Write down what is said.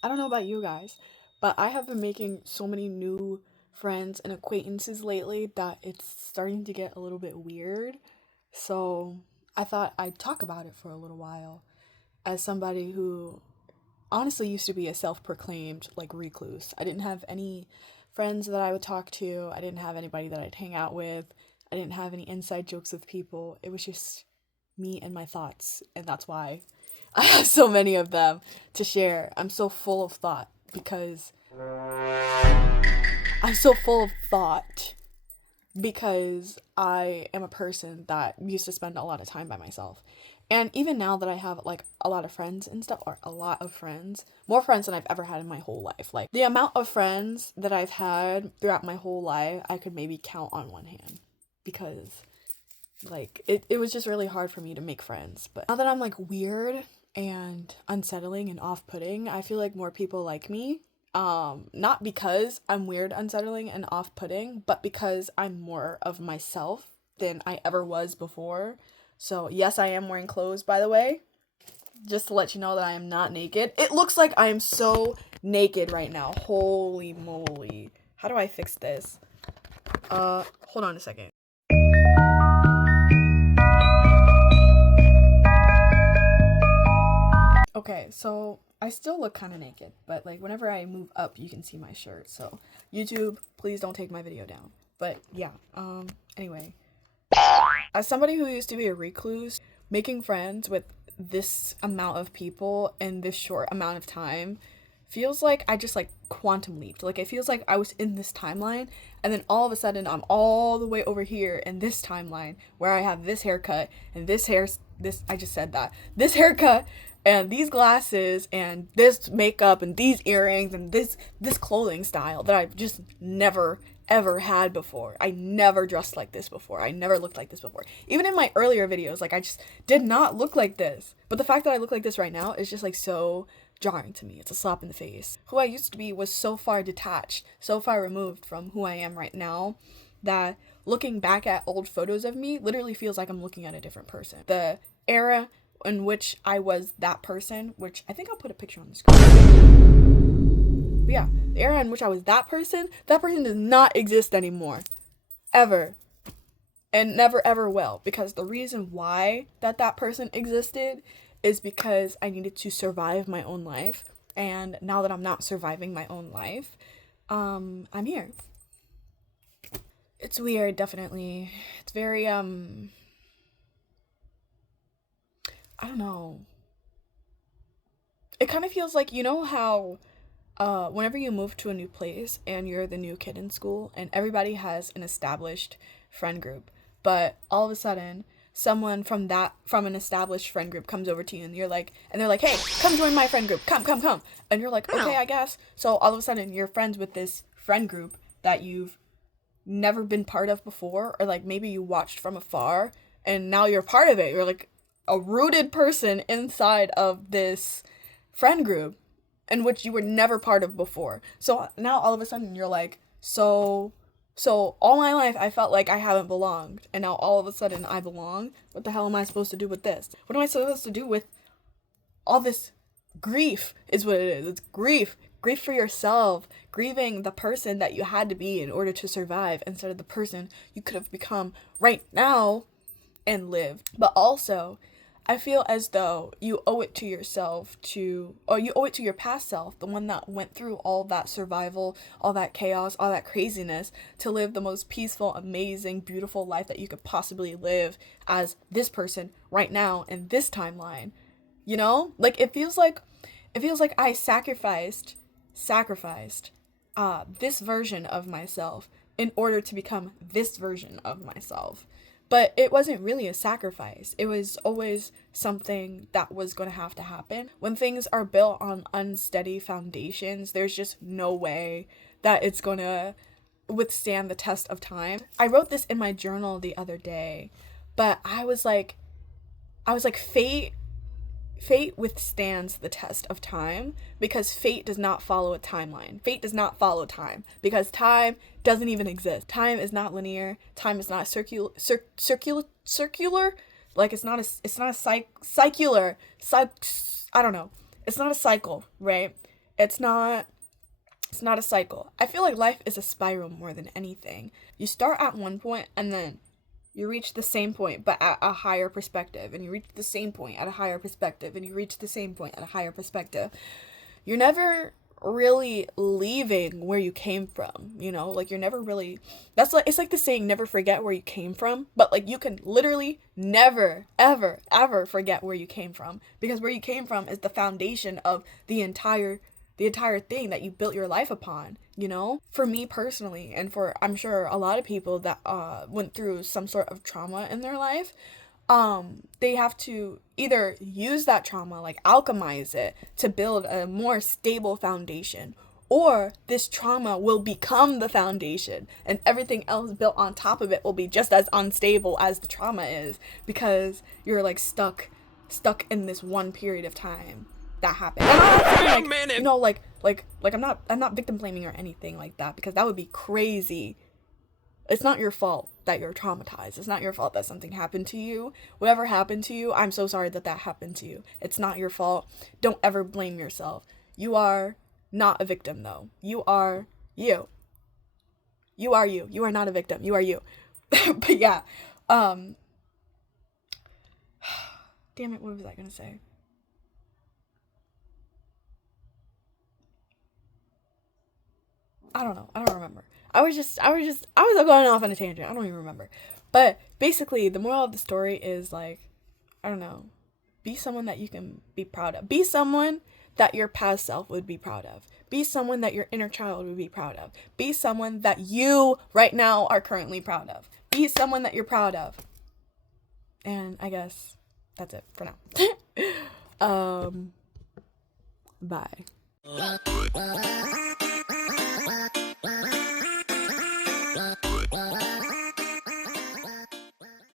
I don't know about you guys, but I have been making so many new friends and acquaintances lately that it's starting to get a little bit weird. So I thought I'd talk about it for a little while as somebody who honestly used to be a self-proclaimed like recluse. I didn't have any friends that I would talk to. I didn't have anybody that I'd hang out with. I didn't have any inside jokes with people. It was just me and my thoughts, and that's why I have so many of them to share. I'm so full of thought because I'm so full of thought because I am a person that used to spend a lot of time by myself. And even now that I have like a lot of friends and stuff, or a lot of friends, more friends than I've ever had in my whole life. Like the amount of friends that I've had throughout my whole life, I could maybe count on one hand because like it was just really hard for me to make friends. But now that I'm like weird and unsettling and off-putting, I feel like more people like me. Not because I'm weird, unsettling, and off-putting, but because I'm more of myself than I ever was before. So yes, I am wearing clothes, by the way, just to let you know that I am not naked. It looks like I am so naked right now. Holy moly. How do I fix this? Hold on a second. Okay, so I still look kind of naked, but like whenever I move up, you can see my shirt. So YouTube, please don't take my video down. But yeah, anyway, as somebody who used to be a recluse, making friends with this amount of people in this short amount of time feels like I just like quantum leaped. Like it feels like I was in this timeline and then all of a sudden I'm all the way over here in this timeline where I have this haircut and this I just said that. This haircut and these glasses and this makeup and these earrings and this clothing style that I've just never ever had before. I never dressed like this before. I never looked like this before. Even in my earlier videos, like I just did not look like this. But the fact that I look like this right now is just like so jarring to me. It's a slap in the face. Who I used to be was so far detached, so far removed from who I am right now that looking back at old photos of me literally feels like I'm looking at a different person. The era in which I was that person, which I think I'll put a picture on the screen. But yeah, the era in which I was that person does not exist anymore. Ever. And never ever will. Because the reason why that person existed is because I needed to survive my own life. And now that I'm not surviving my own life, I'm here. It's weird, definitely. It's very, I don't know. It kind of feels like, you know how whenever you move to a new place and you're the new kid in school and everybody has an established friend group, but all of a sudden someone from an established friend group comes over to you and they're like, hey, come join my friend group, come, and you're like, okay, I guess. So all of a sudden you're friends with this friend group that you've never been part of before, or like maybe you watched from afar and now you're part of it. You're like a rooted person inside of this friend group in which you were never part of before. So now all of a sudden you're like, so all my life I felt like I haven't belonged, and now all of a sudden I belong. What the hell am I supposed to do with this? What am I supposed to do with all this grief? Is what it is. It's grief. Grief for yourself, grieving the person that you had to be in order to survive instead of the person you could have become right now and lived. But also, I feel as though you owe it to yourself or you owe it to your past self, the one that went through all that survival, all that chaos, all that craziness, to live the most peaceful, amazing, beautiful life that you could possibly live as this person right now in this timeline. You know? Like it feels like I sacrificed this version of myself in order to become this version of myself. But it wasn't really a sacrifice. It was always something that was going to have to happen. When things are built on unsteady foundations, there's just no way that it's going to withstand the test of time. I wrote this in my journal the other day, but I was like fate withstands the test of time because fate does not follow a timeline. Fate does not follow time because time doesn't even exist. Time is not linear. Time is not circular. Like it's not a circular. I don't know. It's not a cycle, right? It's not a cycle. I feel like life is a spiral more than anything. You start at one point and then you reach the same point but at a higher perspective, and you reach the same point at a higher perspective, and you reach the same point at a higher perspective. You're never really leaving where you came from, you know? Like, you're never really, that's like, it's like the saying, never forget where you came from, but like, you can literally never ever ever forget where you came from, because where you came from is the foundation of the entire thing that you built your life upon, you know? For me personally, and for, I'm sure, a lot of people that went through some sort of trauma in their life, they have to either use that trauma, like alchemize it to build a more stable foundation, or this trauma will become the foundation and everything else built on top of it will be just as unstable as the trauma is, because you're like stuck in this one period of time that happened. And I'm not saying, like, you know, like I'm not victim blaming or anything like that, because that would be crazy. It's not your fault that you're traumatized. It's not your fault that something happened to you. Whatever happened to you, I'm so sorry that happened to you. It's not your fault. Don't ever blame yourself. You are not a victim, though. You are you. You are you. You are not a victim. You are you. But yeah. Damn it, what was I gonna say? I don't know. I don't remember. I was going off on a tangent. I don't even remember. But basically, the moral of the story is, like, I don't know, be someone that you can be proud of. Be someone that your past self would be proud of. Be someone that your inner child would be proud of. Be someone that you right now are currently proud of. Be someone that you're proud of. And I guess that's it for now. Bye.